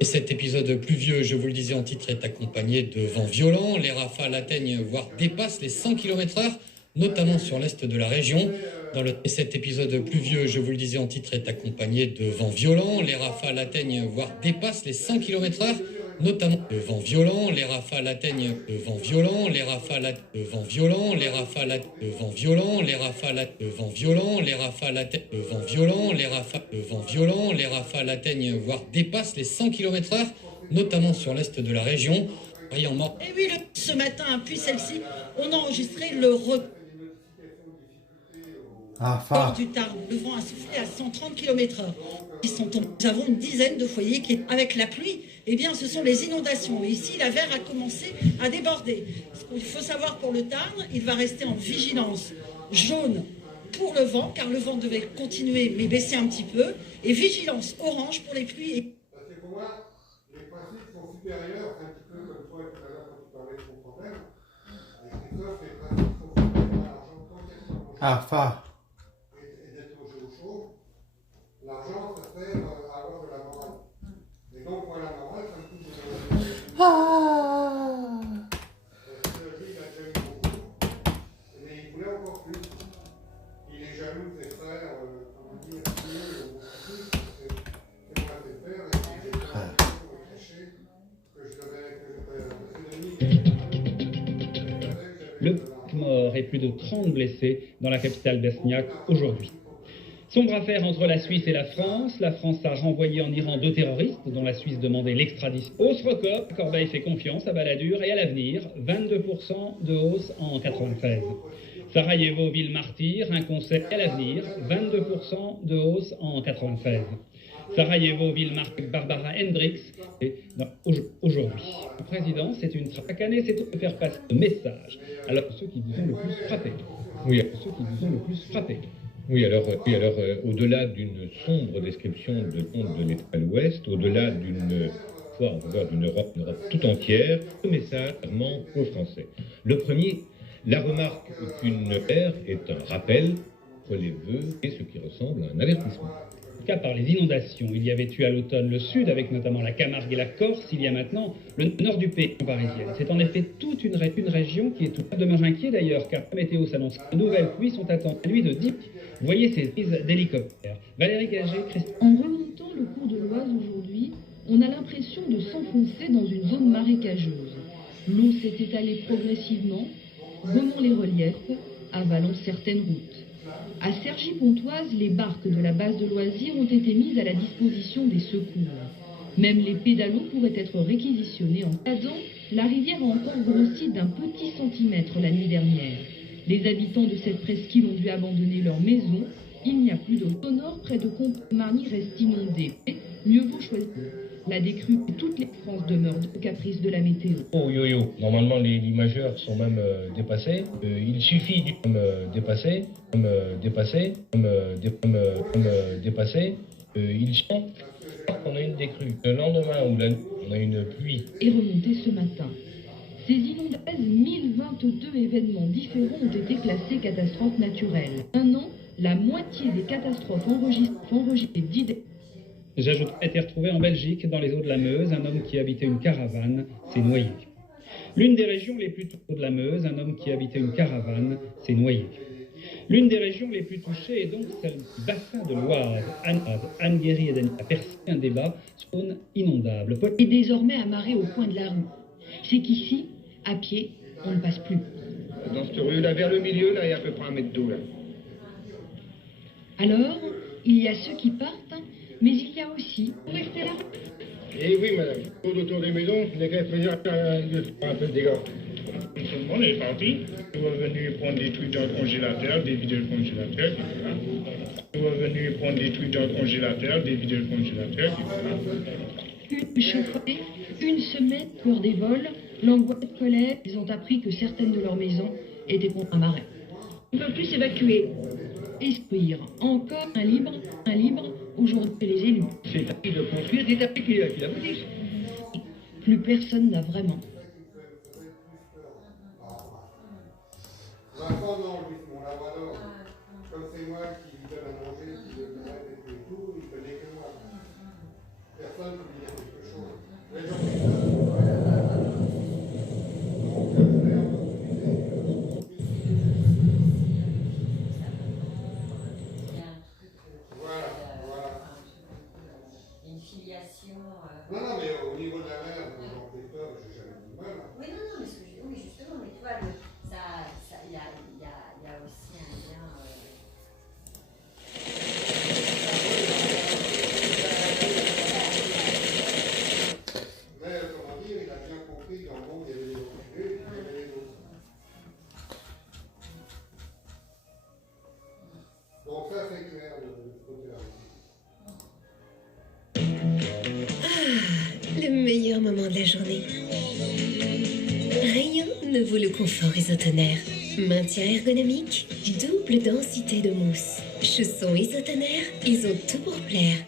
Et cet épisode pluvieux, je vous le disais en titre, est accompagné de vents violents. Les rafales atteignent, voire dépassent les 100 km/h, notamment sur l'est de la région. Et cet épisode pluvieux, je vous le disais en titre, est accompagné de vents violents. Les rafales atteignent, voire dépassent les 100 km/h, notamment de vents violents. Les rafales atteignent de vents violents. Les rafales de vents violents. Les rafales de vents violents. Les rafales de vents violents. Les rafales atteignent de vents violents. Les rafales de vents violents. Les rafales atteignent, voire dépassent les 100 km/h, notamment sur l'est de la région. Rien mort. Et oui, ce matin, puis celle-ci, on a enregistré le record du Tarn. Le vent a soufflé à 130 km/h. Nous avons une dizaine de foyers qui, avec la pluie, eh bien, ce sont les inondations. Et ici, la Vère a commencé à déborder. Ce qu'il faut savoir pour le Tarn, il va rester en vigilance jaune pour le vent, car le vent devait continuer, mais baisser un petit peu, et vigilance orange pour les pluies. pour moi, les principes sont supérieurs, un petit peu comme toi tout à l'heure quand tu parlais de ton problème. Avec Christophe, les principes sont supérieurs à l'argent quand il y a de l'argent. Ah, fa. Et d'être logé au chaud. L'argent, ça sert à avoir de la morale. Et donc, moi, la morale, ça me coûte de Ah. Parce que lui, il a déjà eu beaucoup, mais il voulait encore plus. Il est jaloux de ses frères, comment dire, mieux ou plus, c'est moi ses frères, et j'ai pas caché que je devais. Le mort et plus de 30 blessés dans la capitale bosniaque aujourd'hui. Sombre affaire entre la Suisse et la France. La France a renvoyé en Iran 2 terroristes dont la Suisse demandait l'extradition. Hausse record, Corbeil fait confiance à Balladur et à l'avenir, 22% de hausse en 96. Sarajevo, ville martyre, un concert à l'avenir, 22% de hausse en 96. Sarajevo, ville martyre, Barbara Hendricks, aujourd'hui. Le président, c'est une chaque année, c'est de faire passer le message. Alors, ceux qui vous ont le plus frappé. Oui, ceux qui vous ont le plus frappé. Oui, alors au-delà d'une sombre description de l'État à l'Ouest, au-delà d'une Europe tout entière, le message clairement aux Français. Le premier, la remarque qu'une ère est un rappel entre les vœux et ce qui ressemble à un avertissement. Cas par les inondations. Il y avait eu à l'automne le sud, avec notamment la Camargue et la Corse. Il y a maintenant le nord du pays parisien. C'est en effet toute une région qui est tout demeure inquiet d'ailleurs, car la météo s'annonce. De nouvelles pluies sont attendues. Lui de 10. Voyez ces prises d'hélicoptères. Valérie Gagé, Christophe. En remontant le cours de l'Oise aujourd'hui, on a l'impression de s'enfoncer dans une zone marécageuse. L'eau s'est étalée progressivement, gommant les reliefs, avalant certaines routes. À Cergy-Pontoise, les barques de la base de loisirs ont été mises à la disposition des secours. Même les pédalos pourraient être réquisitionnés en cadant. La rivière a encore grossi d'un petit centimètre la nuit dernière. Les habitants de cette presqu'île ont dû abandonner leur maison. Il n'y a plus d'eau. Au nord, près de Compiègne, reste inondé. Mieux vaut choisir. La décrue et toutes les France demeurent au caprice de la météo. Oh yo-yo, normalement les majeures sont même dépassées. Il suffit du dépasser. Ils sont. On a une décrue. Le lendemain où on a une pluie. Et remonté ce matin. Ces inondations, 1022 événements différents ont été classés catastrophes naturelles. Un an, la moitié des catastrophes enregistrées 10. J'ajoute, a été retrouvé en Belgique, dans les eaux de la Meuse. Un homme qui habitait une caravane s'est noyé. L'une des régions les plus touchées de la Meuse, un homme qui habitait une caravane s'est noyé. L'une des régions les plus touchées est donc celle du bassin de l'Oise. Anne Guéry et Daniel a percé un débat sur une inondable. Et désormais amarré au coin de la rue. C'est qu'ici, à pied, on ne passe plus. Dans cette rue-là, vers le milieu, là, il y a à peu près 1 mètre d'eau, là. Alors, il y a ceux qui partent, mais il y a aussi pour rester là. Eh oui, madame. Autour des maisons, les gars faisaient un peu de dégâts. Tout le monde est parti. Ils sont venus prendre des trucs dans le congélateur, des vider le congélateur, etc. Ils sont venus prendre des trucs dans le congélateur, des vider le congélateur, etc. Une chauffée, une semaine, peur des vols, l'angoisse de colère, ils ont appris que certaines de leurs maisons étaient contre un marais. On ne peut plus s'évacuer. Esprit, encore un libre, aujourd'hui les élus. C'est à qui de construire, c'est à qui qui la police. Plus personne n'a vraiment. Vincent, non, lui, mon labrador, comme c'est moi qui lui donne à manger, qui le mette et tout, il connaît que moi. Personne ne peut lui dire quelque chose. Les gens Une filiation. Non, mais au niveau de la mer, j'en fais peur, j'ai jamais dit mal. Oui, non, mais oui, justement, mais tu vois, il y a aussi un lien. Mais comment dire, il a bien compris qu'en gros, il y avait des occupés, il y avait les autres. Donc ça, c'est clair de ce côté-là. Le meilleur moment de la journée. Rien ne vaut le confort Isotoner. Maintien ergonomique, double densité de mousse. Chaussons Isotoner, ils ont tout pour plaire.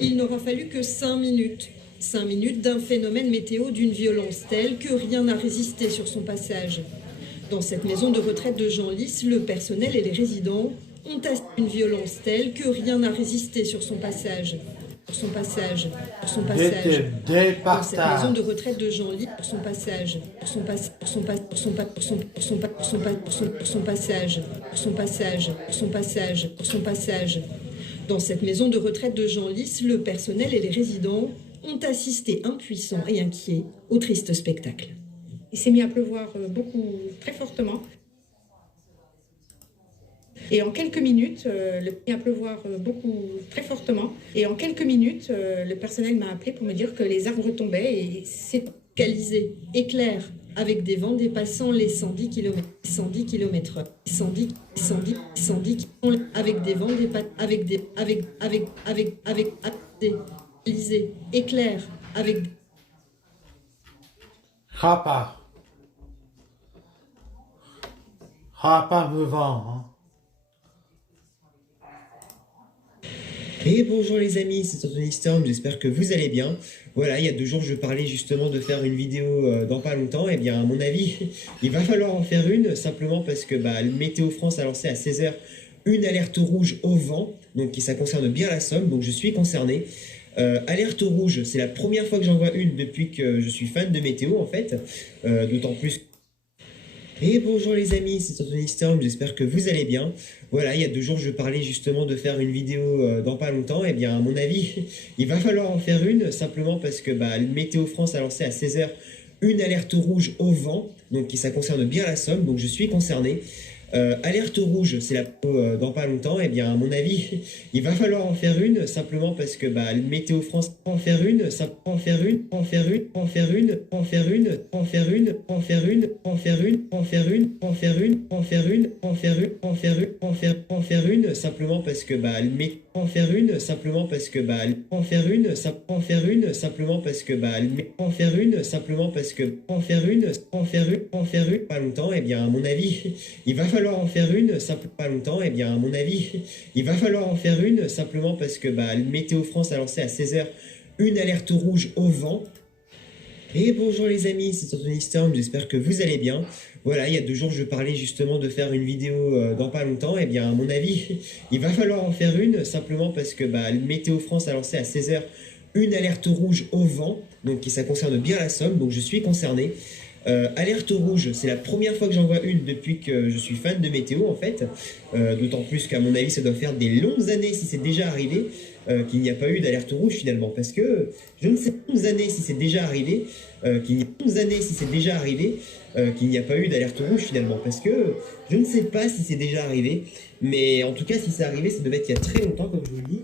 Il n'aura fallu que 5 minutes. 5 minutes d'un phénomène météo d'une violence telle que rien n'a résisté sur son passage. Dans cette maison de retraite de Genlis, le personnel et les résidents ont assisté à une violence telle que rien n'a résisté sur son passage. Dans cette maison de retraite de Genlis, son passage. Dans cette maison de retraite de Genlis, le personnel et les résidents ont assisté impuissants et inquiets au triste spectacle. Il s'est mis à pleuvoir beaucoup, très fortement. Et en quelques minutes, le personnel m'a appelé pour me dire que les arbres tombaient et c'est localisé, éclair, avec des vents dépassant les 110 km/h. Avec des vents éclair, avec Rapa me vend, hein. Et bonjour les amis, c'est Anthony Storm, j'espère que vous allez bien. Voilà, il y a 2 jours je parlais justement de faire une vidéo dans pas longtemps, et bien à mon avis, il va falloir en faire une, simplement parce que le Météo France a lancé à 16 h une alerte rouge au vent, donc ça concerne bien la Somme, donc je suis concerné. Alerte rouge, c'est la première fois que j'en vois une depuis que je suis fan de météo en fait, d'autant plus... Et bonjour les amis, c'est Anthony Storm, j'espère que vous allez bien. Voilà, il y a 2 jours je parlais justement de faire une vidéo dans pas longtemps, et bien à mon avis, il va falloir en faire une, simplement parce que le Météo France a lancé à 16 h une alerte rouge au vent, donc ça concerne bien la Somme, donc je suis concerné. Alerte rouge, c'est la dans pas longtemps, et bien à mon avis, il va falloir en faire une, simplement parce que Météo France en faire une, simplement parce que pas longtemps, et bien à mon avis, il va falloir en faire une, pas longtemps, et bien à mon avis, il va falloir en faire une, simplement parce que Météo France a lancé à 16 h une alerte rouge au vent. Et bonjour les amis, c'est Anthony Storm, j'espère que vous allez bien. Voilà, il y a 2 jours je parlais justement de faire une vidéo dans pas longtemps, et bien à mon avis, il va falloir en faire une, simplement parce que Météo France a lancé à 16 h une alerte rouge au vent, donc ça concerne bien la Somme, donc je suis concerné. Alerte rouge, c'est la première fois que j'en vois une depuis que je suis fan de météo en fait, d'autant plus qu'à mon avis ça doit faire des longues années si c'est déjà arrivé qu'il n'y a pas eu d'alerte rouge finalement, parce que je ne sais pas si c'est déjà arrivé qu'il n'y a pas eu d'alerte rouge finalement, parce que je ne sais pas si c'est déjà arrivé, mais en tout cas si c'est arrivé ça devait être il y a très longtemps comme je vous le dis.